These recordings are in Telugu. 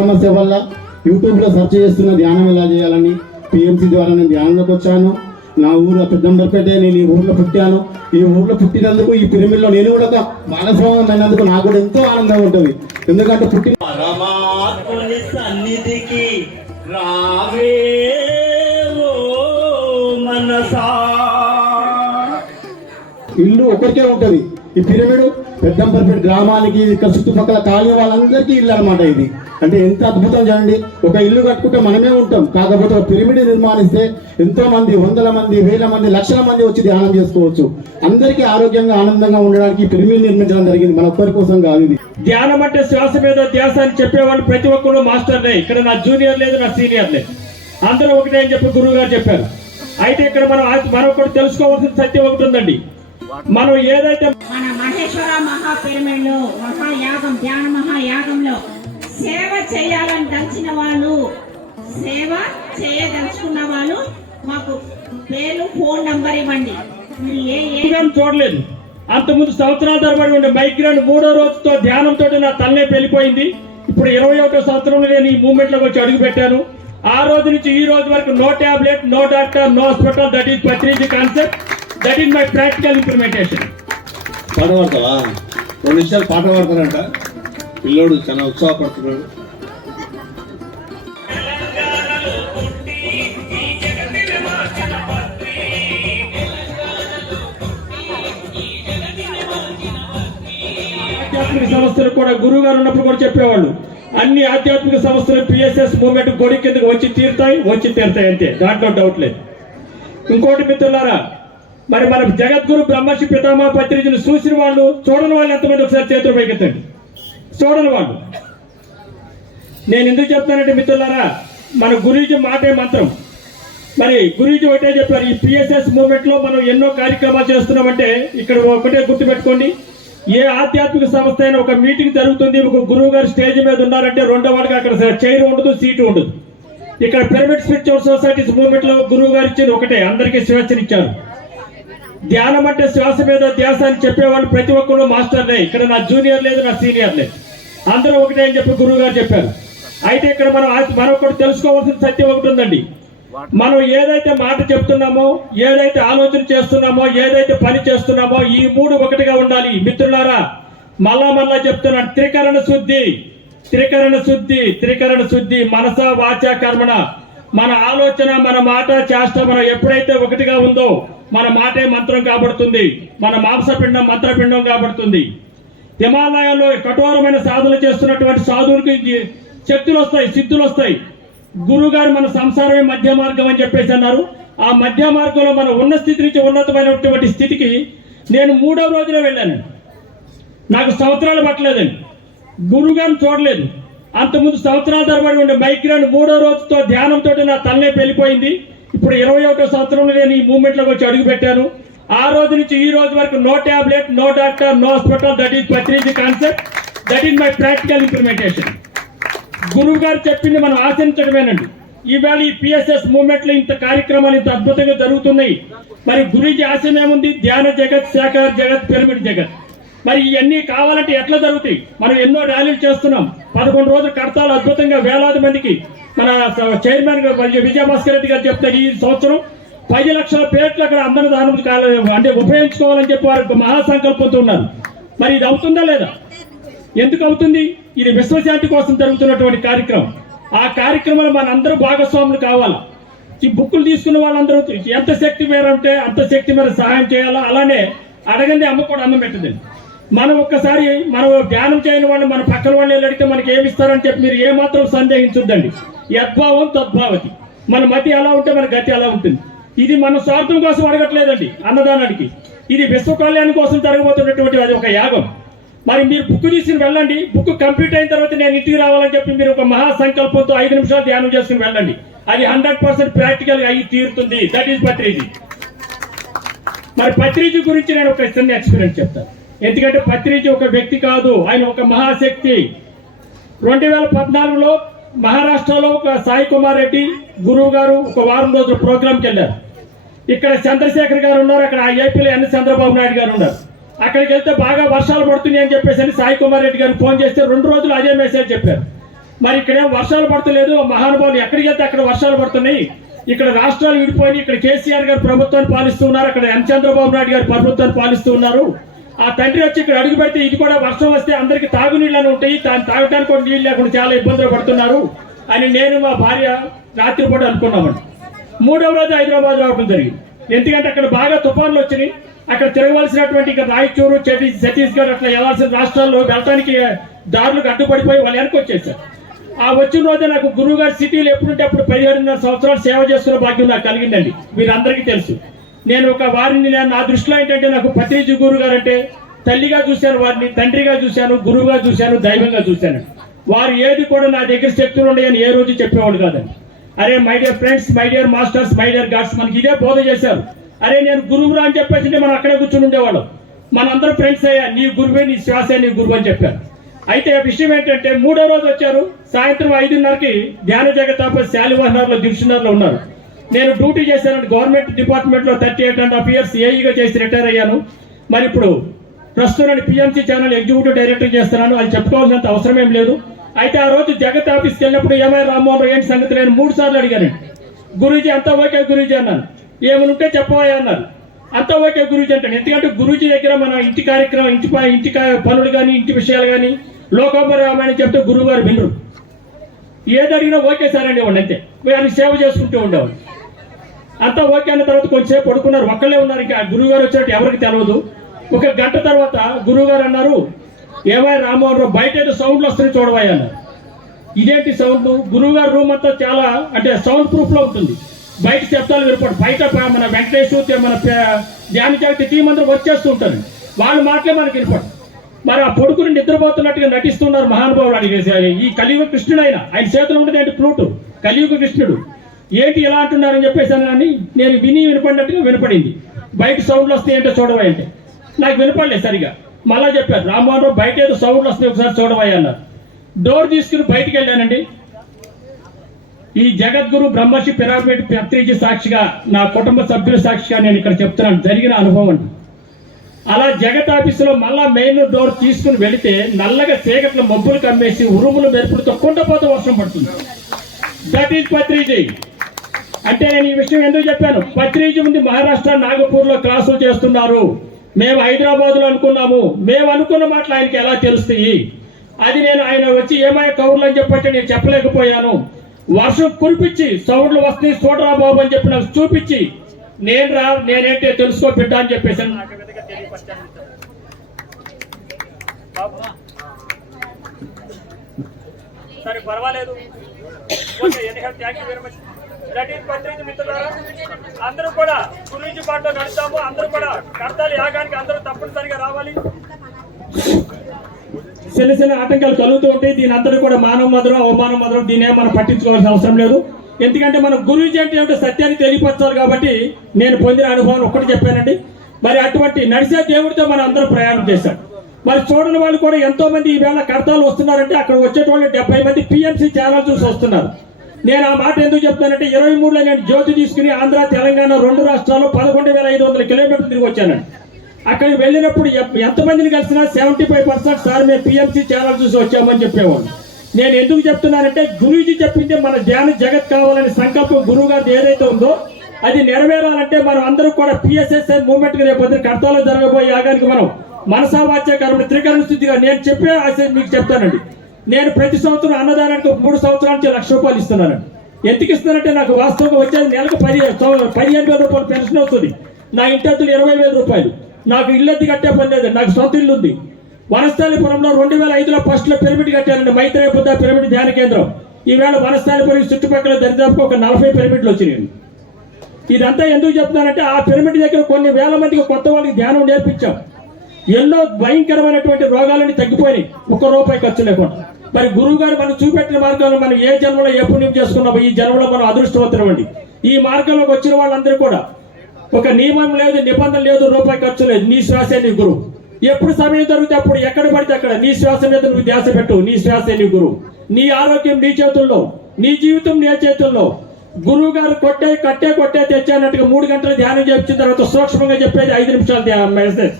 సమస్య వల్ల యూట్యూబ్లో సెర్చ్ చేస్తున్న ధ్యానం ఎలా చేయాలని పిఎంసి ద్వారా నేను ధ్యానంలోకి వచ్చాను. నా ఊరు పెద్దంబర్పేట, నేను ఈ ఊర్లో పుట్టాను. ఈ ఊర్లో పుట్టినందుకు ఈ పిరమిడ్లో నేను కూడా ఒక భాగస్వామ్యమైనందుకు నాకు కూడా ఎంతో ఆనందంగా ఉంటుంది. ఎందుకంటే పుట్టిన పరమాత్ముని సన్నిధికి రావే ఓ మనసా. ఇల్లు ఒకరికే ఉంటుంది. ఈ పిరమిడ్ పెద్దంబర్పేట గ్రామానికి ఇక్కడ చుట్టుపక్కల కాలనీ వాళ్ళందరికీ ఇల్లు అనమాట. ఇది అంటే ఎంత అద్భుతం చూడండి. ఒక ఇల్లు కట్టుకుంటే మనమే ఉంటాం, కాకపోతే ఒక పిరమిడ్ నిర్మాణిస్తే ఎంతో మంది, వందల మంది, వేల మంది, లక్షల మంది వచ్చి ధ్యానం చేసుకోవచ్చు. అందరికీ ఆరోగ్యంగా ఆనందంగా ఉండడానికి ఈ పిరమిడ్ నిర్మించడం జరిగింది, మన ఒక్కరి కోసం కాదు. ఇది ధ్యానం అంటే శ్వాస మీద ధ్యాస అని చెప్పేవాళ్ళు ప్రతి ఒక్కరు మాస్టర్లే. ఇక్కడ నా జూనియర్ లేదు, నా సీనియర్ లేదు, అందరూ ఒకటే అని చెప్పి గురువు గారు చెప్పారు. అయితే ఇక్కడ మనం ఒకటి తెలుసుకోవాల్సిన సత్యం ఒకటి ఉందండి. మనం ఏదైతే మన మహేశ్వర మహాపిరమిడ్ లో మహాయాగం, ధ్యాన మహాయాగంలో సేవ చేయాలని దలిచిన వాళ్ళు, సేవ చేయదలుచుకున్న వాళ్ళు మాకు పేరు, ఫోన్ నంబర్ ఇవ్వండి. చూడలేదు. అంతకుముందు సంవత్సరాల తరబడి ఉండే మైగ్రేన్ 3వ రోజుతో ధ్యానంతో నా తలనే వెళ్ళిపోయింది. ఇప్పుడు 21వ సంవత్సరంలో నేను ఈ మూవ్మెంట్ లోకి వచ్చి అడుగు పెట్టాను. ఆ రోజు నుంచి ఈ రోజు వరకు no tablet, no doctor, no hospital. That is Patriji concept. That is my practical implementation. పాట పాడతావా? 2 నిమిషాలు పాట పాడతారంట. పిల్లోడు చాలా ఉత్సాహపడుతున్నాడు. ఆధ్యాత్మిక సంస్థలు కూడా గురువు గారు ఉన్నప్పుడు కూడా చెప్పేవాళ్ళు, అన్ని ఆధ్యాత్మిక సంస్థలు పిఎస్ఎస్ మూవ్మెంట్ గొడి కిందకు వచ్చి తీరుతాయి అంతే, దాంట్లో డౌట్ లేదు. ఇంకోటి మిత్రులారా, మరి మన జగద్గురు బ్రహ్మర్షి పితామహ పత్రిజీని చూసిన వాళ్ళు, చూడని వాళ్ళు ఎంతమంది ఒకసారి చేతులు పైకెత్తండి. చూడని వాళ్ళు. నేను ఎందుకు చెప్తానంటే మిత్రులారా, మన గురూజీ మాటే మంత్రం. మరి గురూజీ ఒకటే చెప్పారు, ఈ పిఎస్ఎస్ మూవ్మెంట్ లో మనం ఎన్నో కార్యక్రమాలు చేస్తున్నామంటే ఇక్కడ ఒకటే గుర్తుపెట్టుకోండి. ఏ ఆధ్యాత్మిక సంస్థ అయినా ఒక మీటింగ్ జరుగుతుంది, ఒక గురువు గారు స్టేజ్ మీద ఉన్నారంటే రెండో వాడికి అక్కడ చైర్ ఉండదు, సీటు ఉండదు. ఇక్కడ పిరమిడ్ స్పిరిచువల్ సొసైటీస్ మూవ్మెంట్ లో గురువు గారు ఇచ్చింది ఒకటే, అందరికీ స్వేచ్ఛనిచ్చారు. ధ్యానం అంటే శ్వాస మీద ధ్యాస అని చెప్పేవాళ్ళు ప్రతి ఒక్కరు మాస్టర్లే. ఇక్కడ నా జూనియర్ లేదు, నా సీనియర్ లేదు, అందరూ ఒకటే అని చెప్పి గురువు గారు చెప్పారు. అయితే ఇక్కడ మనం ఒకటి తెలుసుకోవాల్సిన సత్యం ఒకటి ఉందండి. మనం ఏదైతే మాట చెప్తున్నామో, ఏదైతే ఆలోచన చేస్తున్నామో, ఏదైతే పని చేస్తున్నామో, ఈ 3 ఒకటిగా ఉండాలి. మిత్రులారా, మళ్ళా చెప్తున్నాను, త్రికరణ శుద్ధి మనస వాచ కర్మణ. మన ఆలోచన, మన మాట, చేష్ట మనం ఎప్పుడైతే ఒకటిగా ఉందో మన మాటే మంత్రం కాబడుతుంది, మన మాంసపిండం మంత్రపిండం కాబడుతుంది. హిమాలయాల్లో కఠోరమైన సాధనలు చేస్తున్నటువంటి సాధువులకి శక్తులు వస్తాయి, సిద్ధులు వస్తాయి. గురువు గారు మన సంసారమే మధ్య మార్గం అని చెప్పేసి అన్నారు. ఆ మధ్య మార్గంలో మన ఉన్న స్థితి నుంచి ఉన్నతమైనటువంటి స్థితికి నేను 3వ రోజులో వెళ్ళాను. నాకు సంవత్సరాలు పట్టలేదండి, గురువు గారిని చూడలేదు. అంతకుముందు సంవత్సరాల తరబడి ఉండే మైగ్రేన్ 3వ రోజుతో ధ్యానంతో నా తలనే వెళ్ళిపోయింది. ఇప్పుడు 21వ సంవత్సరంలో నేను ఈ మూవ్మెంట్ లోకి వచ్చి అడుగు పెట్టాను. ఆ రోజు నుంచి ఈ రోజు వరకు no tablet, no doctor, no hospital. That is Patriji concept. That is my practical implementation. గురువు గారు చెప్పింది మనం ఆచరించడమేనండి. ఈవేళ ఈ పిఎస్ఎస్ మూవ్మెంట్ లో ఇంత కార్యక్రమాలు ఇంత అద్భుతంగా జరుగుతున్నాయి. మరి గురూజీ ఆశయం ఏముంది? ధ్యాన జగత్, శాఖాహార జగత్, పిరమిడ్ జగత్. మరి ఇవన్నీ కావాలంటే ఎట్లా జరుగుతాయి? మనం ఎన్నో ర్యాలీలు చేస్తున్నాం. 11 రోజులు కడతాలు అద్భుతంగా వేలాది మందికి. మన చైర్మన్ విజయభాస్కర్ రెడ్డి గారు చెప్తారు, ఈ సంవత్సరం 10 లక్షల ప్లేట్లు అక్కడ అందరి దానం అంటే ఉపయోగించుకోవాలని చెప్పి వారు మహాసంకల్పంతో ఉన్నారు. మరి ఇది అవుతుందా లేదా? ఎందుకు అవుతుంది? ఇది విశ్వశాంతి కోసం జరుగుతున్నటువంటి కార్యక్రమం. ఆ కార్యక్రమంలో మనందరూ భాగస్వాములు కావాలి. ఈ బుక్కులు తీసుకున్న వాళ్ళందరూ ఎంత శక్తి మేర ఉంటే అంత శక్తి మేర సహాయం చేయాలా. అలానే అడగండి అమ్మ కూడా అన్నం పెట్టదండి. మనం ఒక్కసారి మనం ధ్యానం చేయని వాళ్ళు మన పక్కన వాళ్ళు అడిగితే మనకి ఏమి ఇస్తారని చెప్పి మీరు ఏమాత్రం సందేహించొద్దండి. యద్భావం తద్భావతి. మన మతి ఎలా ఉంటే మన గతి అలా ఉంటుంది. ఇది మన స్వార్థం కోసం అడగట్లేదండి అన్నదానానికి. ఇది విశ్వ కళ్యాణం కోసం జరగబోతున్నటువంటి అది ఒక యాగం. మరి మీరు బుక్ తీసుకుని వెళ్ళండి. బుక్ కంప్లీట్ అయిన తర్వాత నేను ఇంటికి రావాలని చెప్పి మీరు ఒక మహాసంకల్పంతో 5 నిమిషాలు ధ్యానం చేసుకుని వెళ్ళండి. అది 100% ప్రాక్టికల్ గా అయ్యి తీరుతుంది. That is Patriji. మరి పత్రిజీ గురించి నేను ఒక చిన్న ఎక్స్పీరియన్స్ చెప్తాను. ఎందుకంటే పత్రిజీ ఒక వ్యక్తి కాదు, ఆయన ఒక మహాశక్తి. 2014లో మహారాష్ట్రలో ఒక సాయి కుమార్ రెడ్డి గురువు గారు ఒక వారం రోజుల ప్రోగ్రాంకి వెళ్ళారు. ఇక్కడ చంద్రశేఖర్ గారు ఉన్నారు, అక్కడ ఏపీలో చంద్రబాబు నాయుడు గారు ఉన్నారు. అక్కడికి వెళ్తే బాగా వర్షాలు పడుతున్నాయి అని చెప్పేసి సాయి కుమార్ రెడ్డి గారిని ఫోన్ చేస్తే 2 రోజులు అదే మెసేజ్ చెప్పారు. మరి ఇక్కడేం వర్షాలు పడతలేదు. మహానుభావులు ఎక్కడికి వెళ్తే అక్కడ వర్షాలు పడుతున్నాయి. ఇక్కడ రాష్ట్రాలు విడిపోయి ఇక్కడ కేసీఆర్ గారు ప్రభుత్వాన్ని పాలిస్తూ ఉన్నారు, అక్కడ ఎన్ చంద్రబాబు నాయుడు గారు ప్రభుత్వాన్ని పాలిస్తూ ఉన్నారు. ఆ తండ్రి వచ్చి ఇక్కడ అడుగు పెడితే ఇది కూడా వర్షం వస్తే అందరికి తాగునీళ్ళని ఉంటాయి, తాగడానికి కూడా నీళ్ళు లేకుండా చాలా ఇబ్బందులు పడుతున్నారు అని నేను మా భార్య రాత్రిపూట అనుకున్నామండి. 3వ రోజు హైదరాబాద్ రావడం జరిగింది. ఎందుకంటే అక్కడ బాగా తుఫాన్లు వచ్చినాయి. అక్కడ తిరగవలసినటువంటి ఇక రాయచూరు, ఛత్తీస్గఢ్ అట్లా వెళ్ళాల్సిన రాష్ట్రాల్లో వెళ్ళడానికి దారులకు అడ్డుపడిపోయి వాళ్ళు వెనక్కి వచ్చేసారు. ఆ వచ్చిన రోజే నాకు గురువు గారు సిటీలో ఎప్పుడుంటే అప్పుడు 17.5 సంవత్సరాలు సేవ చేస్తున్న భాగ్యం నాకు కలిగిందండి. వీరందరికీ తెలుసు. నేను ఒక వారిని నా దృష్టిలో ఏంటంటే నాకు పత్రిజీ గురువు గారు అంటే తల్లిగా చూశాను, వారిని తండ్రిగా చూశాను, గురువుగా చూశాను, దైవంగా చూశాను. వారు ఏది కూడా నా దగ్గర శక్తులు ఉన్నాయని ఏ రోజు చెప్పేవాడు కాదండి. అరే my dear friends, my dear masters, my dear God's, మనకి ఇదే బోధ చేశారు. అరే నేను గురువురా అని చెప్పేసి మనం అక్కడే కూర్చుని ఉండేవాళ్ళం. మనందరం ఫ్రెండ్స్ అయ్యా, నీ గురువే నీ శ్వాసే నీ గురువు అని చెప్పారు. అయితే విషయం ఏంటంటే 3వ రోజు వచ్చారు. సాయంత్రం 5:30కి ధ్యాన జగతాప శాలివాహనార్లో డివిజనర్లో ఉన్నారు. నేను డ్యూటీ చేశాను గవర్నమెంట్ డిపార్ట్మెంట్లో 38.5 years ఏఈగా చేసి రిటైర్ అయ్యాను. మరి ఇప్పుడు ప్రస్తుతం నేను పిఎంసి ఛానల్ ఎగ్జిక్యూటివ్ డైరెక్టర్ చేస్తున్నాను. అది చెప్పుకోవాల్సినంత అవసరం ఏం లేదు. అయితే ఆ రోజు జగత్ ఆఫీస్కి వెళ్ళినప్పుడు ఏమై రామ్మోహన్ రావు ఏంటి సంగతి నేను 3 సార్లు అడిగాను. గురూజీ అంతా ఓకే గురూజీ అన్నాను. ఏమనుంటే చెప్పవా అన్నారు. అంతా ఓకే గురూజీ అంటాను. ఎందుకంటే గురూజీ దగ్గర మన ఇంటి కార్యక్రమం, ఇంటి పనులు కానీ, ఇంటి విషయాలు కానీ లోకోపరామని చెప్తే గురువు గారు వినరు. ఏది అడిగినా ఓకే సార్ అనేవాడు. అంతే ఆయన సేవ చేసుకుంటూ ఉండేవాడు. అంతా ఓకే అన్న తర్వాత కొంచెంసేపు పడుకున్నారు. ఒక్కళ్ళే ఉన్నారు. ఇంకా గురువు గారు వచ్చినట్టు ఎవరికి తెలియదు. 1 గంట తర్వాత గురువు గారు అన్నారు, ఏమై రామ్మోహన్ రావు బయట ఏదో సౌండ్లు వస్తున్నాయి చూడవాయి అన్నారు. ఇదేంటి సౌండ్? గురువు గారు రూమ్ అంతా చాలా అంటే సౌండ్ ప్రూఫ్ లో ఉంటుంది. బయట శబ్దాలు వినపడు. బయట మన వెంకటేష్, మన ధ్యాన జగతి టీం అందరూ వచ్చేస్తూ ఉంటారు. వాళ్ళ మాటలే మనకి వినపడు. మరి ఆ పొడుకుని నిద్రపోతున్నట్టుగా నటిస్తున్నారు మహానుభావులు. అడిగేసి ఈ కలియుగ కృష్ణుడు ఆయన చేతిలో ఉండేది ఏంటి? ఫ్లూటు. కలియుగ కృష్ణుడు ఏంటి ఇలా అంటున్నారని చెప్పేసాను. కానీ నేను వినపడినట్టుగా వినపడింది. బయట సౌండ్లు వస్తాయి ఏంటో చూడవా అంటే నాకు వినపడలేదు సరిగా. మళ్ళా చెప్పారు, రామ్మోహన్ రావు బయట ఏదో సౌండ్లు వస్తాయి ఒకసారి చూడవా అన్నారు. డోర్ తీసుకుని బయటికి వెళ్ళానండి. ఈ జగద్గురు బ్రహ్మర్షి పిరామిడ్ పత్రిజీ సాక్షిగా, నా కుటుంబ సభ్యుల సాక్షిగా నేను ఇక్కడ చెప్తున్నాను, జరిగిన అనుభవం అండి. అలా జగత్ ఆఫీసులో మళ్ళా మెయిన్ డోర్ తీసుకుని వెళితే నల్లగా చీకట్ల మబ్బులు కమ్మేసి ఉరుములు మెరుపులతో కుండపోతూ వర్షం పడుతుంది. That is Patriji. అంటే నేను ఈ విషయం ఎందుకు చెప్పాను? పత్రిజీ ఉంది మహారాష్ట్ర నాగపూర్లో క్లాసులు చేస్తున్నారు. మేము హైదరాబాద్లో అనుకున్నాము. మేము అనుకున్న మాటలు ఆయనకి ఎలా తెలుస్తాయి? అది నేను ఆయన వచ్చి ఏమైనా కౌర్లు అని చెప్పంటే నేను చెప్పలేకపోయాను. వర్షం కురిపించి సౌండ్లు వస్తాయి చూడరా బాబు అని చెప్పి నాకు చూపించి నేనేంటే తెలుసుకో బిడ్డ అని చెప్పేసాను. సరే పర్వాలేదు. మిత్రులారా, అందరూ కూడా గురించి పాటలో నడుస్తాము. అందరూ కూడా కర్తాలు యాగానికి అందరూ తప్పనిసరిగా రావాలి. చిన్న ఆటంకాలు కలుగుతూ ఉంటాయి. దీని అందరూ కూడా మానవ మధురం, అవమానం మధురం, దీన్ని మనం పట్టించుకోవాల్సిన అవసరం లేదు. ఎందుకంటే మన గురూజీ అంటే ఏమిటో సత్యాన్ని తెలియపరచాలి. కాబట్టి నేను పొందిన అనుభవం ఒక్కటి చెప్పానండి. మరి అటువంటి నడిచే దేవుడితో మనం అందరూ ప్రయాణం చేశాం. మరి చూడని వాళ్ళు కూడా ఎంతో మంది ఈవేళ కర్తాలు వస్తున్నారంటే అక్కడ వచ్చేటోళ్ళు 70 మంది పిఎంసి ఛానల్ చూసి వస్తున్నారు. నేను ఆ మాట ఎందుకు చెప్తానంటే 23లో నేను జ్యోతి తీసుకుని ఆంధ్ర, తెలంగాణ 2 రాష్ట్రాల్లో 11,500 కిలోమీటర్లు తిరిగి వచ్చానండి. అక్కడికి వెళ్ళినప్పుడు ఎంతమందిని కలిసినా 75% సార్ మేము పిఎంసి ఛానల్ చూసి వచ్చామని చెప్పేవాళ్ళు. నేను ఎందుకు చెప్తున్నానంటే గురూజీ చెప్పిందే మన ధ్యాన జగత్ కావాలనే సంకల్పం గురువు గారిది ఏదైతే ఉందో అది నెరవేరాలంటే మనం అందరూ కూడా పిఎస్ఎస్ఐ మూవ్మెంట్ గా రేపు కర్తాలో జరగబోయే యాగానికి మనం మనసా వాచా కర్మ త్రికరణ స్థితిగా నేను చెప్పే ఆశ మీకు చెప్తానండి. నేను ప్రతి సంవత్సరం అన్నదానానికి 3 సంవత్సరాల నుంచి ₹1,00,000 ఇస్తున్నానండి. ఎందుకు ఇస్తున్నానంటే నాకు వాస్తవంగా వచ్చేది నెలకు 15,000 రూపాయలు పెన్షన్ వస్తుంది. నా ఇంటి అద్దెలు 20,000 రూపాయలు. నాకు ఇల్లెత్తి కట్టే పని లేదు. నాకు సొంత ఇల్లు ఉంది. వనస్థాలిపురంలో 2005లో ఫస్ట్లో పిరమిడ్ కట్టానండి. మైత్రేయ బుద్ధ పిరమిడ్ ధ్యాన కేంద్రం. ఈవేళ వనస్థాలిపురం చుట్టుపక్కల దరిదాపు ఒక 40 పిరమిడ్లు వచ్చినాయి. ఇదంతా ఎందుకు చెప్తున్నానంటే ఆ పిరమిడ్ దగ్గర కొన్ని వేల మందికి కొత్త వాళ్ళకి ధ్యానం నేర్పించాం. ఎన్నో భయంకరమైనటువంటి రోగాలన్నీ తగ్గిపోయినాయి ₹1 ఖర్చు లేకుండా. మరి గురువు గారు మనకు చూపెట్టిన మార్గంలో మనం ఏ జన్మలో ఏ పుణ్యం చేసుకున్నామో ఈ జన్మలో మనం అదృష్టవంతులమండి. ఈ మార్గంలోకి వచ్చిన వాళ్ళందరూ కూడా ఒక నియమం లేదు, నిబంధన లేదు, ₹1 ఖర్చు లేదు. నీ శ్వాసే నీ గురువు. ఎప్పుడు సమయం దొరికితే అప్పుడు ఎక్కడ పడితే అక్కడ నీ శ్వాస మీద నువ్వు ధ్యాస పెట్టు. నీ శ్వాసే నీ గురువు. నీ ఆరోగ్యం నీ చేతుల్లో, నీ జీవితం నీ చేతుల్లో. గురువు గారు కొట్టే తెచ్చానట్టుగా 3 గంటలు ధ్యానం చేయించిన తర్వాత సూక్ష్మంగా చెప్పేది 5 నిమిషాలు మెసేజ్.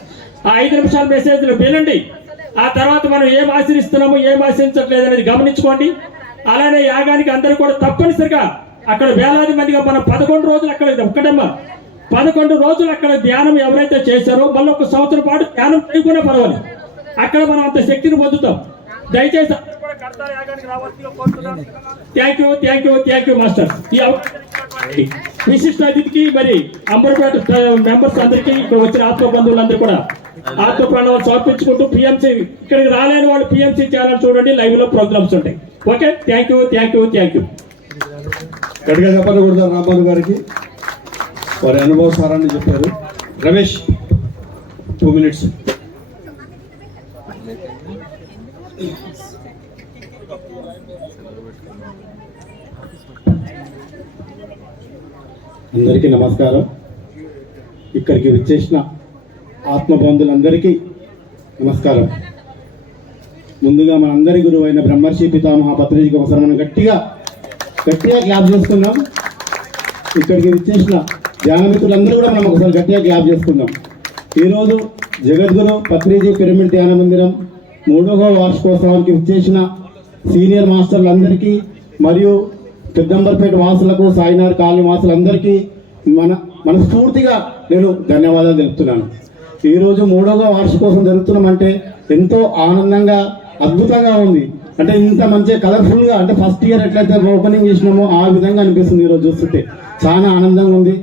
ఆ 5 నిమిషాల మెసేజ్లు వినండి. ఆ తర్వాత మనం ఏం ఆశ్రయిస్తున్నామో ఏం ఆశ్రయించట్లేదు అనేది గమనించుకోండి. అలానే యాగానికి అందరూ కూడా తప్పనిసరిగా అక్కడ వేలాది మందిగా మనం 11 రోజులు అక్కడ ఒక్కటమ్మా 11 రోజులు అక్కడ ధ్యానం ఎవరైతే చేశారో మళ్ళీ ఒక సంవత్సరం పాటు ధ్యానం చేయకుండా పర్వాలేదు, అక్కడ మనం అంత శక్తిని పొందుతాం. దయచేసి అందరూ కూడా కర్తాల యాగానికి రావాల్సిందిగా కోరుతున్నాను. Thank you master. ఈ అవకాశాన్ని విశిష్ట అతిథికి మరి అంబర్పేట మెంబర్స్ అందరికీ ఇక్కడ వచ్చిన ఆత్మ బంధువులందరూ కూడా ఆత్మ ప్రణాళిక సమర్పించుకుంటూ పిఎంసి ఇక్కడికి రాలేని వాళ్ళు పిఎంసి ఛానల్ చూడండి, లైవ్ లో ప్రోగ్రామ్స్ ఉంటాయి. Okay, thank you. గట్టిగా చెప్పండి కూడా రాంబాబు గారికి వారి అనుభవ సారాన్ని చెప్పారు. రమేష్ 2 minutes. అందరికీ నమస్కారం. ఇక్కడికి విచ్చేసిన ఆత్మబంధులందరికీ నమస్కారం. ముందుగా మనందరి గురువు అయిన బ్రహ్మర్షి పితామహ పత్రిజీకి ఒకసారి మనం గట్టిగా క్లాప్ చేసుకుందాం. ఇక్కడికి విచ్చేసిన ధ్యానమిత్రులందరూ కూడా మనం ఒకసారి గట్టిగా క్లాప్ చేసుకుందాం. ఈరోజు జగద్గురు పత్రిజీ పిరమిడ్ ధ్యాన మందిరం 3వ వార్షికోత్సవానికి విచ్చేసిన సీనియర్ మాస్టర్లందరికీ మరియు పెద్దంబర్పేట వాసులకు, సాయినార్ కాలనీ వాసులందరికీ మనస్ఫూర్తిగా నేను ధన్యవాదాలు తెలుపుతున్నాను. ఈరోజు 3వ వార్షికోత్సవం జరుగుతున్నామంటే ఎంతో ఆనందంగా, అద్భుతంగా ఉంది. అంటే ఇంత మంచిగా కలర్ఫుల్గా, అంటే ఫస్ట్ ఇయర్ ఎట్లయితే ఓపెనింగ్ చేసినామో ఆ విధంగా అనిపిస్తుంది. ఈరోజు చూస్తుంటే చాలా ఆనందంగా ఉంది.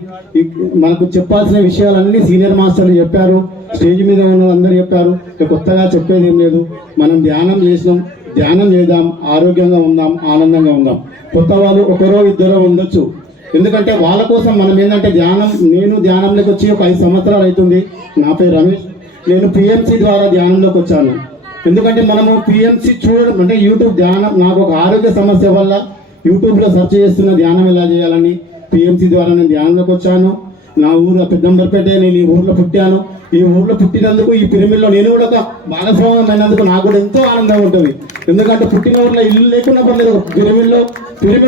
మనకు చెప్పాల్సిన విషయాలన్నీ సీనియర్ మాస్టర్లు చెప్పారు, స్టేజ్ మీద ఉన్న అందరూ చెప్పారు. కొత్తగా చెప్పేది ఏం లేదు. మనం ధ్యానం చేసినాం, ధ్యానం చేద్దాం, ఆరోగ్యంగా ఉందాం, ఆనందంగా ఉందాం. కొత్త వాళ్ళు ఒకరో ఇద్దరో ఉండొచ్చు, ఎందుకంటే వాళ్ళ కోసం మనం ఏంటంటే నేను ధ్యానంలోకి వచ్చి ఒక 5 సంవత్సరాలు అవుతుంది. నా పేరు రమేష్. నేను పిఎంసి ద్వారా ధ్యానంలోకి వచ్చాను. ఎందుకంటే మనము పిఎంసి చూడడం అంటే యూట్యూబ్ ధ్యానం, నాకు ఒక ఆరోగ్య సమస్య వల్ల యూట్యూబ్లో సెర్చ్ చేస్తున్న ధ్యానం ఎలా చేయాలని పిఎంసి ద్వారా నేను ధ్యానంలోకి వచ్చాను. నా ఊరు పెద్దంబర్పేట. నేను ఈ ఊర్లో పుట్టాను. ఈ ఊర్లో పుట్టినందుకు ఈ పిరమిడ్లో నేను కూడా ఒక భాగస్వామ్యమైనందుకు నాకు కూడా ఎంతో ఆనందంగా ఉంటుంది. ఎందుకంటే పుట్టిన ఊర్లో ఇల్లు లేకుండా పర్లేదు, పిరమిడ్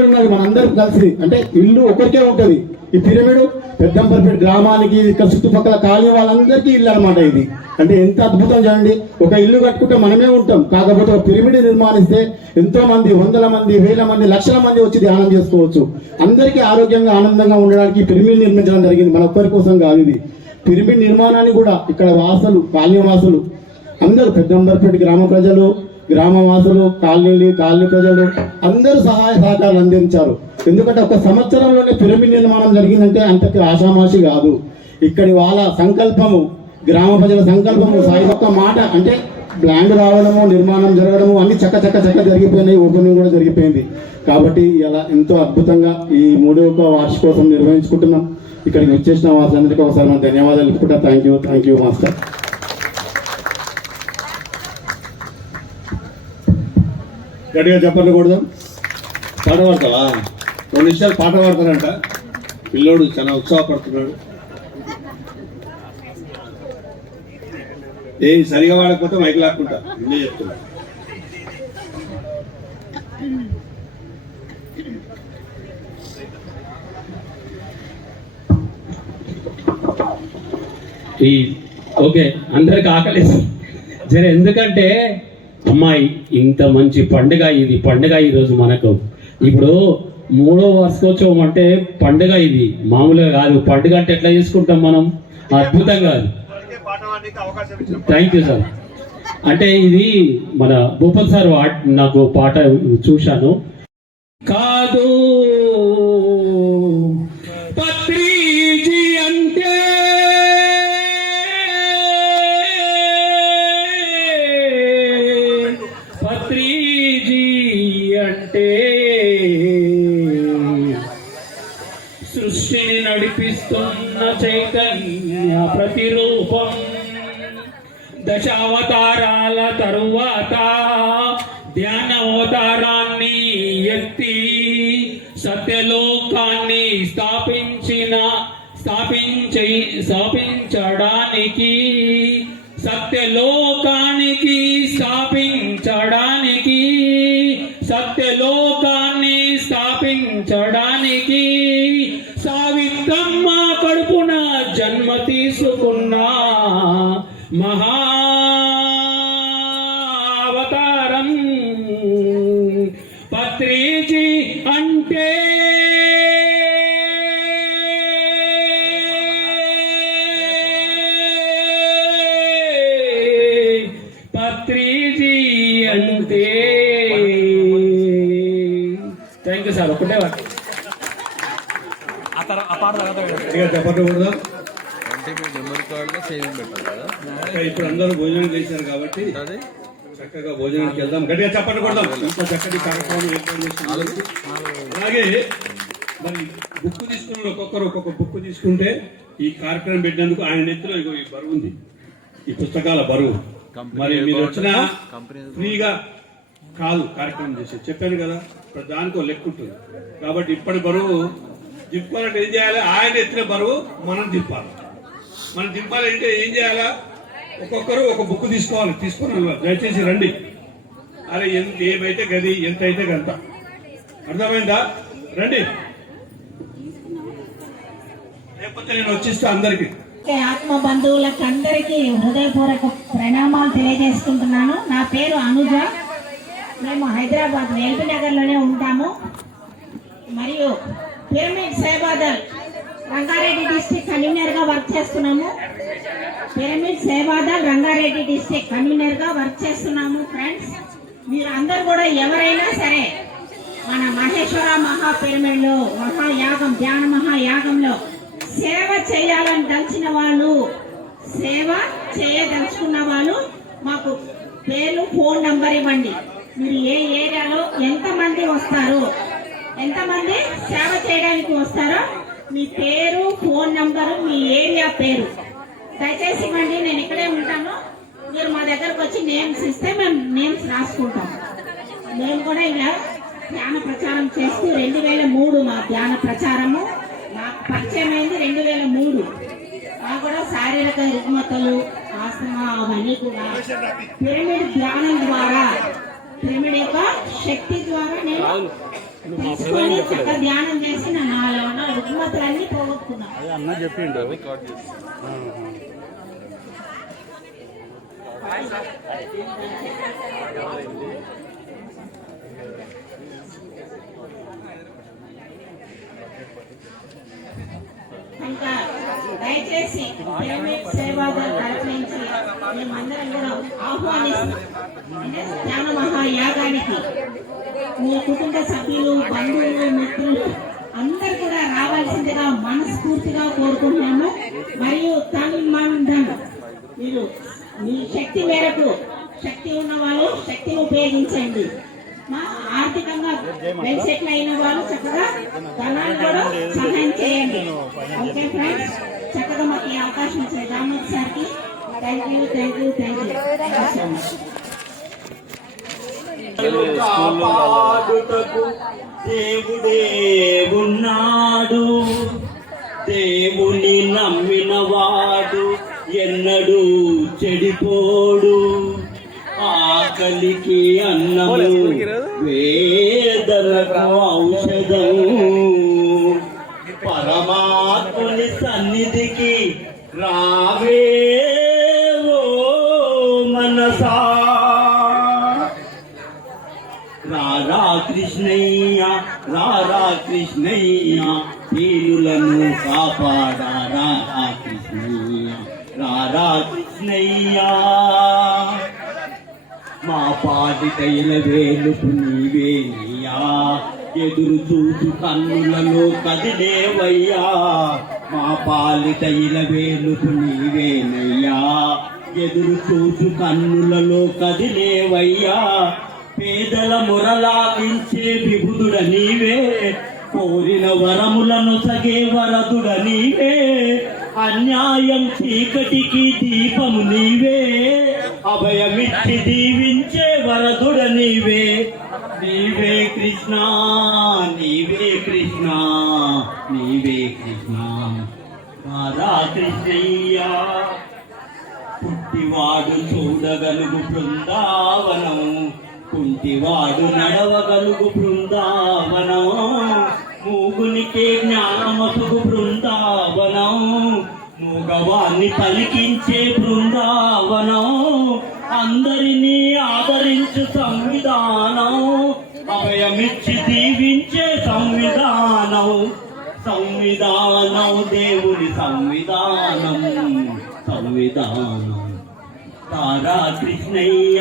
ఉన్నది మనందరం కలిసి. అంటే ఇల్లు ఒకరికే ఉంటుంది. ఈ పిరమిడ్ పెద్దంబర్పేట గ్రామానికి ఇక్కడ చుట్టుపక్కల కాలనీ వాళ్ళందరికీ ఇల్లు అనమాట. ఇది అంటే ఎంత అద్భుతం చూడండి. ఒక ఇల్లు కట్టుకుంటే మనమే ఉంటాం, కాకపోతే ఒక పిరమిడ్ నిర్మాణిస్తే ఎంతో మంది, 100 మంది, 1000 మంది, లక్షల మంది వచ్చి ధ్యానం చేసుకోవచ్చు. అందరికీ ఆరోగ్యంగా, ఆనందంగా ఉండడానికి ఈ పిరమిడ్ నిర్మించడం జరిగింది. మన ఒక్కరి కోసం కాదు ఇది. పిరమిడ్ నిర్మాణాన్ని కూడా ఇక్కడ వాసులు, కాలనీ వాసులు అందరూ, పెద్దంబర్పేట గ్రామ ప్రజలు, గ్రామవాసులు, కాలనీ ప్రజలు అందరూ సహాయ సహకారాలు అందించారు. ఎందుకంటే ఒక సంవత్సరంలోనే పిరమిడ్ నిర్మాణం జరిగిందంటే అంతకి ఆషామాషి కాదు. ఇక్కడి వాళ్ళ సంకల్పము, గ్రామ ప్రజల సంకల్పము, సాయి యొక్క మాట అంటే ల్యాండ్ రావడము, నిర్మాణం జరగడము అన్ని చక్క జరిగిపోయినాయి. ఓపెనింగ్ కూడా జరిగిపోయింది. కాబట్టి ఇలా ఎంతో అద్భుతంగా ఈ 3వ వార్షికోత్సవం నిర్వహించుకుంటున్నాం. ఇక్కడికి వచ్చేసిన వాసులందరికీ ఒకసారి మనం ధన్యవాదాలు చెప్పుకుంటా. Thank you master. గట్టిగా చెప్పండి కూడదు. పాట పాడతావా? 2 నిమిషాలు పాట పాడతారంట. పిల్లోడు చాలా ఉత్సాహపడుతున్నాడు. సరిగా వాడకపోతే మైక్ లాక్కుంటా. ఇదే చెప్తున్నా. ఓకే, అందరికి ఆకలేసి జర. ఎందుకంటే అమ్మాయి ఇంత మంచి పండుగ ఈరోజు మనకు. ఇప్పుడు 3వ వార్షికోత్సవం అంటే పండుగ, ఇది మామూలుగా కాదు. పండుగ అంటే ఎట్లా చేసుకుంటాం మనం, అద్భుతంగా. Thank you sir. అంటే ఇది మన భూపల్ సార్ నాకు పాట చూశాను. కాదు పత్రిజీ అంటే సృష్టిని నడిపిస్తున్న చైతన్య ప్రతిరూపం. దశావతారాల తరువాత ధ్యానవతారాన్ని ఎత్తి సత్యలోకాన్ని స్థాపించడానికి సావిత్రమ్మ కడుపున జన్మ తీసుకున్న మహావతారం పత్రి ఒకటే సార్ ఒకటే గట్టిగా చప్పట్లు కొడదాం. అంటే ఇప్పుడు మెమరీ కార్డులో సేవింగ్ పెట్టాలి కదా. ఇప్పుడు అందరూ భోజనం చేశారు కాబట్టి అదే చక్కగా భోజనానికి వెళ్దాం. గట్టిగా చప్పట్లు కొడదాం. ఇంత చక్కటి కార్యక్రమం ఏర్పాటు చేస్తున్నారు. అలాగే మరి బుక్ తీసుకున్న ఒక్కొక్కరు ఒక్కొక్క బుక్ తీసుకుంటే ఈ కార్యక్రమం పెట్టినందుకు ఆయన నెత్తిలో ఇగో ఈ బరువు ఉంది, ఈ పుస్తకాల బరువు. మరి మీరు వచ్చిన ఫ్రీగా కాదు కార్యక్రమం చేసి చెప్పాను కదా, దానికి లెక్క ఉంటుంది. కాబట్టి ఇప్పటి బరువు దింపాలంటే ఏం చేయాలి? ఆయన ఎత్తిన బరువు మనం దింపాలి. మనం దింపాలంటే ఏం చేయాలా? ఒక్కొక్కరు ఒక బుక్ తీసుకోవాలి. తీసుకుని దయచేసి రండి. అరే ఏమైతే గది, ఎంత అయితే గంత. అర్థమైందా? రండి, లేకపోతే నేను వచ్చిస్తా అందరికి. ఆత్మ బంధువులకు అందరికీ హృదయపూర్వక ప్రణామాలు తెలియజేసుకుంటున్నాను. నా పేరు అనుజ. మేము హైదరాబాద్ ఎల్బీ నగర్ లోనే ఉంటాము. మరియు pyramid Seva Dal Rangareddy district convener గా వర్క్ చేస్తున్నాము. Pyramid Seva Dal Rangareddy district convener గా వర్క్ చేస్తున్నాము. ఫ్రెండ్స్, మీరు అందరు కూడా ఎవరైనా సరే మన మహేశ్వర మహా పిరమిడ్ లో మహాయాగం ధ్యాన మహాయాగంలో సేవ చేయాలని దలిచిన వాళ్ళు, సేవ చేయదలుచుకున్న వాళ్ళు మాకు పేరు, ఫోన్ నంబర్ ఇవ్వండి. మీరు ఏ ఏరియాలో ఎంతమంది వస్తారు, ఎంతమంది సేవ చేయడానికి వస్తారో మీ పేరు, ఫోన్ నంబరు, మీ ఏరియా పేరు దయచేసి ఇవ్వండి. నేను ఇక్కడే ఉంటాను. మీరు మా దగ్గరకు వచ్చి నేమ్స్ ఇస్తే మేము నేమ్స్ రాసుకుంటాం. మేము కూడా ఇలా ధ్యాన ప్రచారం చేస్తూ 2003 మా ధ్యాన ప్రచారము నాకు పరిచయం అయింది. 2003 నాకు కూడా శారీరక రుగ్మతలు, ఆస్తమా అవన్నీ కూడా పిరమిడ్ ధ్యానం ద్వారా, పిరమిడ్ యొక్క శక్తి ద్వారా నేను తీసుకొని చక్కగా ధ్యానం చేసి నాలో ఉన్న రుగ్మతలన్నీ పోగొట్టుకున్నాను. అన్న చెప్పిండు రికార్డ్ చేసి. ఇంకా దయచేసి పిరమిడ్ సేవాదల్ తరఫు నుంచి మేమందరం కూడా ఆహ్వానిస్తున్నాం ధ్యాన మహాయాగానికి. మీ కుటుంబ సభ్యులు, బంధువులు, మిత్రులు అందరు కూడా రావాల్సిందిగా మనస్ఫూర్తిగా కోరుకుంటున్నాము. మరియు తన్మంధన్, మీరు మీ శక్తి మేరకు, శక్తి ఉన్న వాళ్ళు శక్తిని ఉపయోగించండి. మా ఆర్థికంగా వెల్సెటిల్ అయిన వాళ్ళు చక్కగా ధనాన్ని కూడా సహాయం చేయండి. ఓకే ఫ్రెండ్స్, చక్కగా మాకు ఈ అవకాశం ఇచ్చిన దామోద్ సార్కి thank you, thank you, thank you, thank you so much. కాపాడుటకు దేవుడే ఉన్నాడు. దేవుని నమ్మినవాడు ఎన్నడూ చెడిపోడు. ఆకలికి అన్నము, వేదనకు ఔషధం. పరమాత్ముని సన్నిధికి రావే ఓ మనసా. రారా కృష్ణయ్య, రారా కృష్ణయ్య, దీనులను కాపాడా రారా కృష్ణయ్య, రారా కృష్ణయ్య. మా పాటికైన వేలుపు నీవేనయ్యా, ఎదురు చూసు కన్నులలో కదిలేవయ్యా. మా పాలిటైన వేలుపు నీవేనయ్యా, ఎదురు చూసు కన్నులలో కదిలేవయ్యా. పేదల మురలాలించే విభుదుడ నీవే, కోరిన వరములను సగే వరదుడ నీవే. అన్యాయం చీకటికి దీపము నీవే, అభయమిచ్చి దీవించే వరదుడ నీవే. నీవే కృష్ణ, నీవే కృష్ణ, నీవే కృష్ణ. రాధా కృష్ణయ్య. పుట్టివాడు చూడగలుగు బృందావనం, కుంటివాడు నడవగలుగు బృందావనం. మూగునికే జ్ఞానమతుగు బృందావనం, మూగవాన్ని పలికించే బృందావనం. అందరినీ ఆదరించు సంవిధానం, అభయమిచ్చి దీవించే సంవిధానం. సంవిధానం దేవుని సంవిధానం, సంవిధానం. తారా కృష్ణయ్య,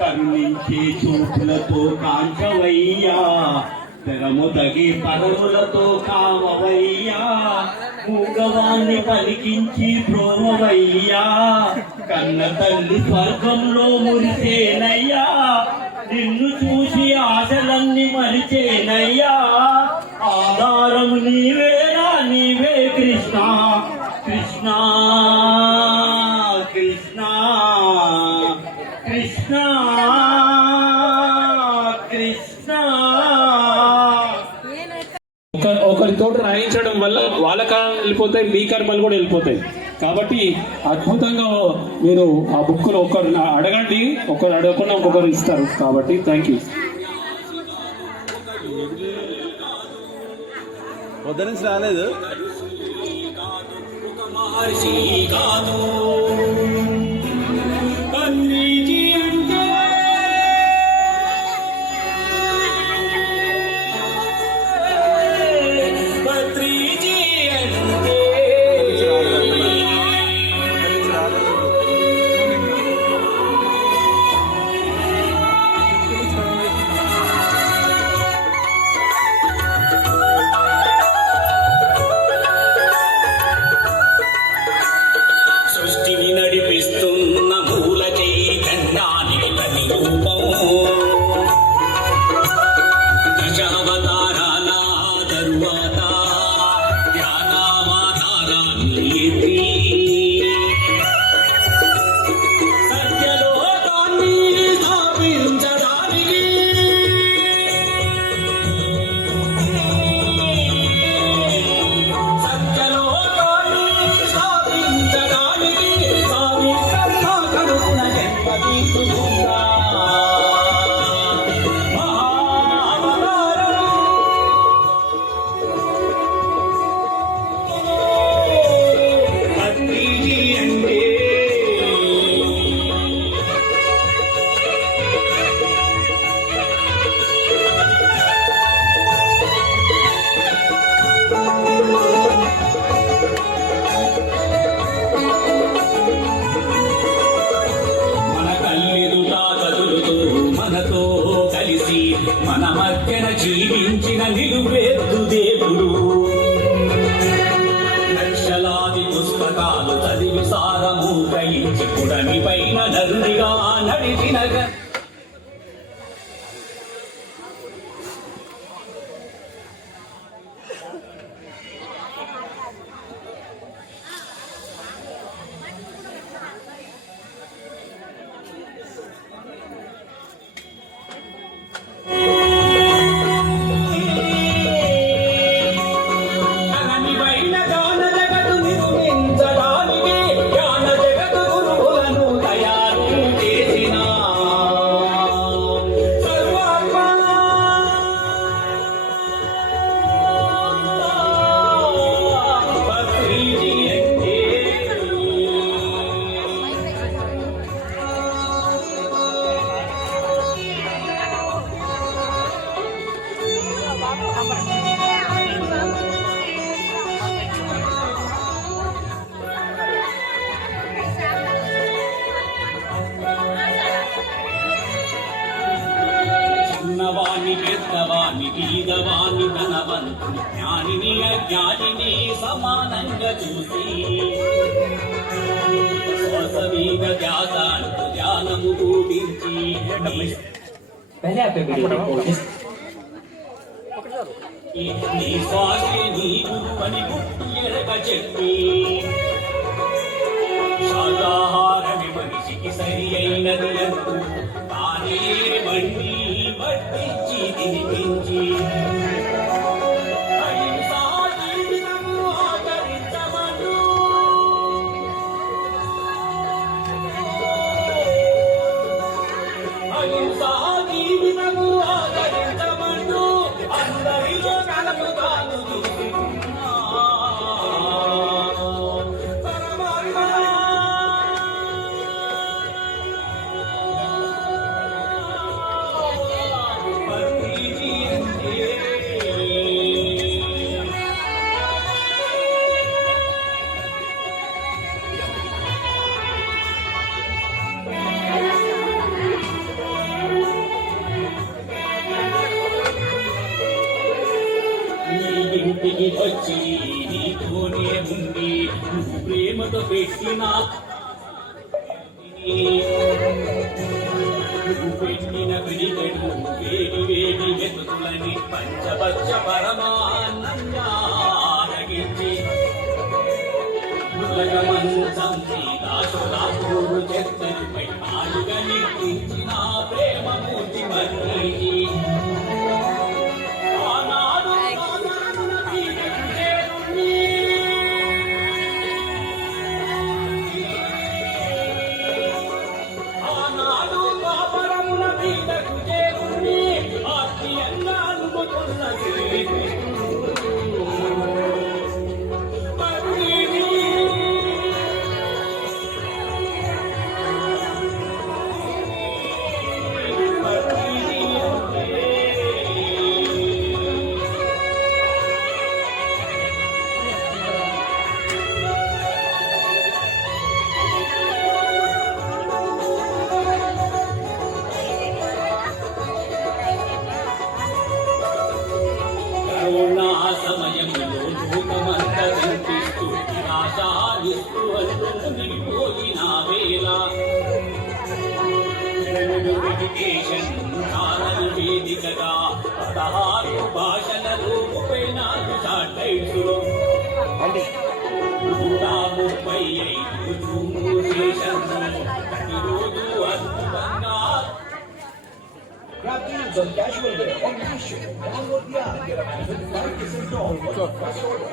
కరుణించే చూపులతో కాంచవయ్యా. తెరము తగి పదవులతో కామవయ్యా, మూగవాన్ని పలికించి ప్రోమవయ్యా, కన్న తల్లి స్వర్గంలో మురిసేనయ్యా, నిన్ను చూసి ఆశలన్నీ మరిచేనయ్యా, ఆధారం నీవేనా నీవే కృష్ణ కృష్ణ కృష్ణ కృష్ణ కృష్ణ. ఒకరితో రాయించడం వల్ల వాళ్ళ కర్మలు వెళ్ళిపోతాయి, మీ కర్మలు కూడా వెళ్ళిపోతాయి. కాబట్టి అద్భుతంగా మీరు ఆ బుక్లో ఒకరు అడగండి, ఒకరు అడగకుండా ఒక్కొక్కరు ఇస్తారు. కాబట్టి థ్యాంక్ యూ. పొద్దునుంచి రాలేదు. మహర్షి కాదు తండ్రికి అంటే పత్రిజీ అంటే సృష్టిని నడిపిస్తున్న మూల చైతన్యానికి ప్రతిరూపం, దశావతారాల తరువాత ధ్యానావతారాన్ని ఎత్తి సత్యలోకాన్ని స్థాపించడానికి సత్యలోకాన్ని స్థాపించడానికి సావిత్రమ్మ కడుపున జన్మ తీసుకుందా మహావతారం. పత్రిజీ అంటే మన కళ్ళెదుట కదులుతూ మనతో కలిసి మన మధ్యన జీవించిన నిలువెత్తు దేవుడు, లక్షలాది పుస్తకాలు చదివి సారము గ్రహించి పుడమి పైన నరుడిగా నడిచిన పైన జ్ఞాన జగత్తు నిర్మించడానికి జ్ఞాన జగత్తు గురువులను తయారు చేసిన సర్వాత్మ పత్రిజీ అంటే చిన్నవాణి పెద్దవాణి బీదవాణి ధనవంతుని జ్ఞానిని అజ్ఞానిని సమానంగా చూసి శ్వాస మీద ధ్యాసానికి ధ్యానము కూడించి నీ స్వామి నీ గురు అని గుర్తు ఎరగ చెప్పి శాకాహారమి మనిషికి సరి అయినది అంటూ తానే వండి వడ్డించి తినిపించి అహింసా జీవితము ఆచరించమను, అహింసా జీవితము ఆచరించమను అందరిలో కలుగుతాను చూసుకున్నా పరమాత్మ. పత్రిజీ అంటే ఉండి నువ్వు ప్రేమతో పెట్టిన నువ్వు పెట్టిన పిడికెడు వేడి వేడి వెతుకులని పంచపచ్చ పరమానందారగించి మంచం సీతాశురాపురు చెత్తనిపై ఆడుగా నిందించిన ప్రేమ మూర్తి మర్రి ఆనాడు ఆనాడు పాపరముల వీడకు చేరుని ఆత్మీయంగా అనుకున్నది కరోనా సమయంలో లోకమంత కనిపిస్తూ నిరాశాలిస్తూ నిలిపోయిన వేళ మెడిటేషన్ కారణ వేదికగా 16 భాషలలో 34 సాటలైట్స్లో 135 జూమ్ స్టేషన్లు ప్రతిరోజు అద్భుతంగా Grab deals on casual wear and t-shirt. Download the app. Get up to 5% off on your first order.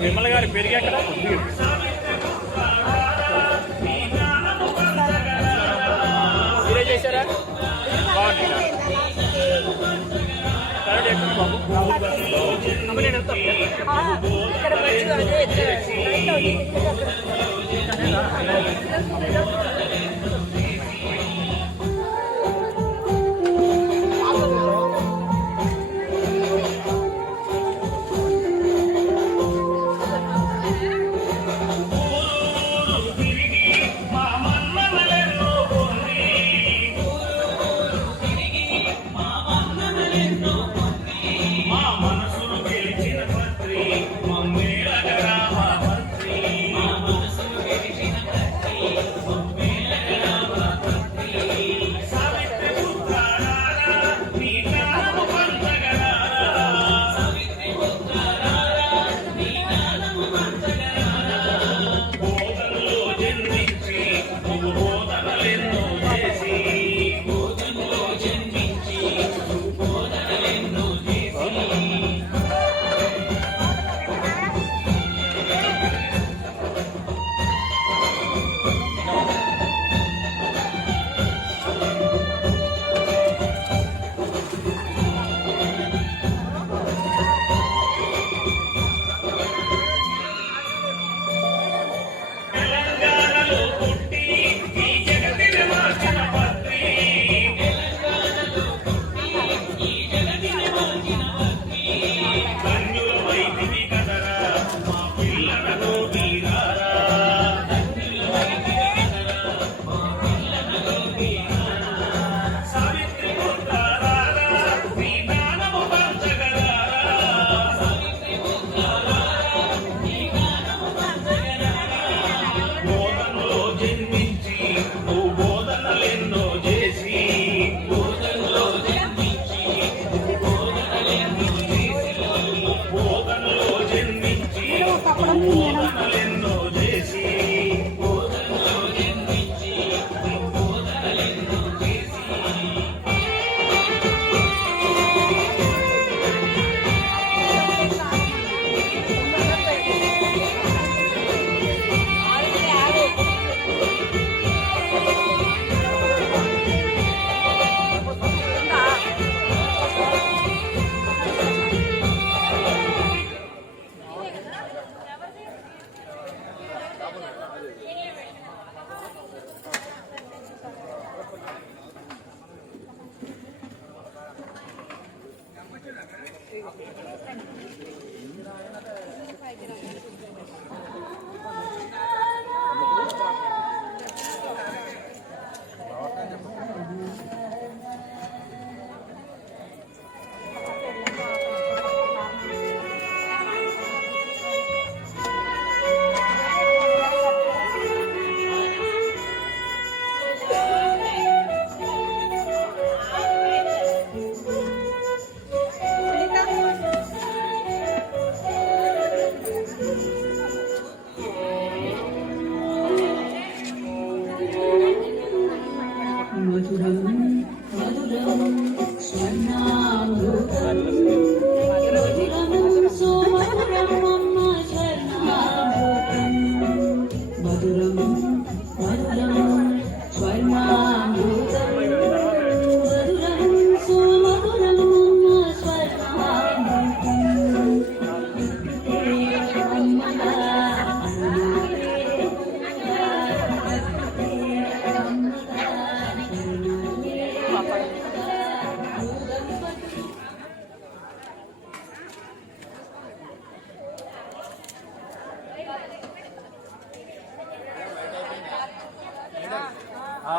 Vimala గారి పెరిగాక మీరే చేశారా?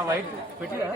వైట్ పెట్టిరా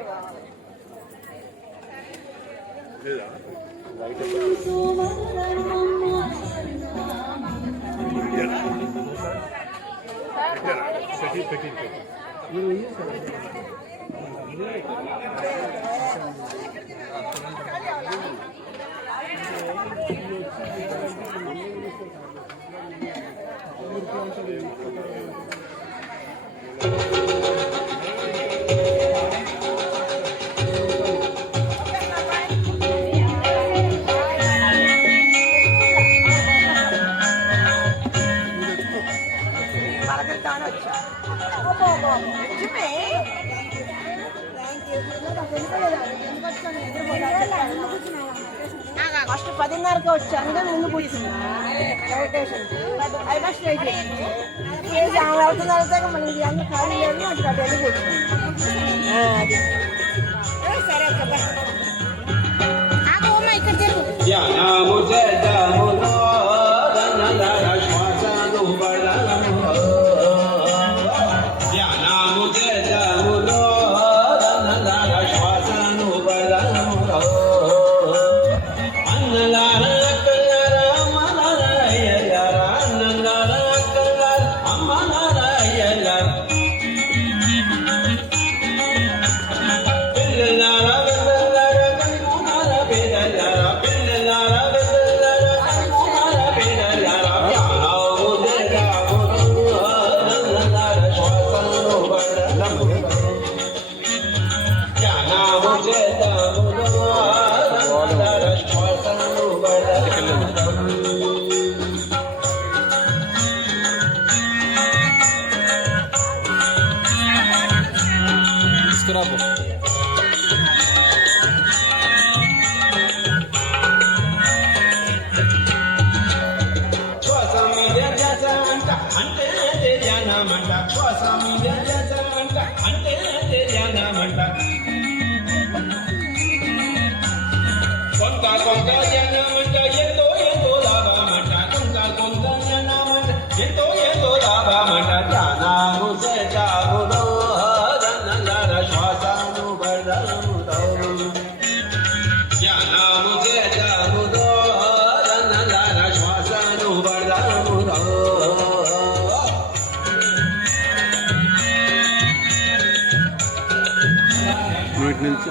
ఫస్ట్ 10:30కి వచ్చి అందరూ ముందు కూర్చుంది వెంకటేశ్వర అవి ఫస్ట్ వెయిట్ చేసి ఆమె వెళ్తున్న మనకి అందరూ ఖాళీ లేదు అటు అటు వెళ్ళి కూర్చుంది సరే ఇక్కడ తిరుగు తీసుకురాబో కొంత కొంత జనమంట ఎంతో ఎంతో లాభమంట కొంత కొంత జనమంట ఎంతో ఎంతో లాభమంట ధ్యానము చేతాములో రన్నల శ్వాసము బడములో ధ్యానము చేతాములో రన్నల శ్వాసము బడములో వీటి నుంచి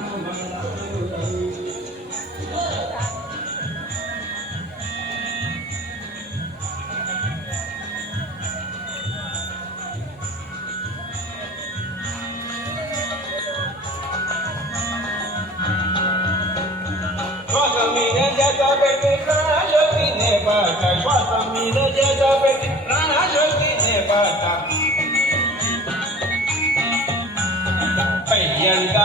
శ్వాస మీద జగబెట్టి ప్రాణశక్తినే పాట శ్వాస మీద జగబెట్టి ప్రాణశక్తినే పాట పయ్యంత